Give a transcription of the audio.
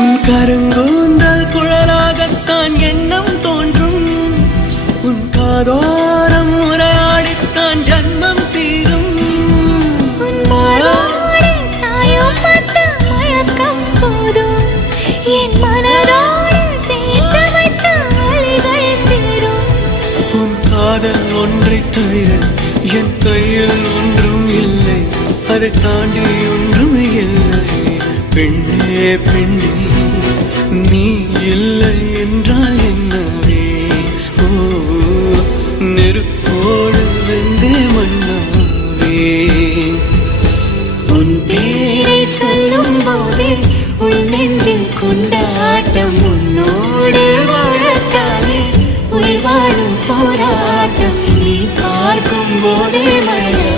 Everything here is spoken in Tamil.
உன் கருங்கூந்தல் குழலாகத்தான் எண்ணம் தோன்றும். உன் காதோரம் உரையாடித்தான் ஜன்மம் தீரும். என் மனதோடு சேர்த்து வைத்த அலைகள் தீரும். உன் காதல் ஒன்றை தவிர என் கையில் ஒன்றும் இல்லை, அதை தாண்டி ஒன்றும் இல்லை. பெண்ணே பெண்ணே நீ இல்லை என்றால் என்னவே? ஓ நெருப்போடு வெந்தே மண்ணாவே. உன் பேரை சொல்லும் போதே உன் நெஞ்சில் கொண்டாட்டம். உன்னோடு வாழத்தானே உயிர் வாழும் போராட்டம். நீ பார்க்கும் போதே மழை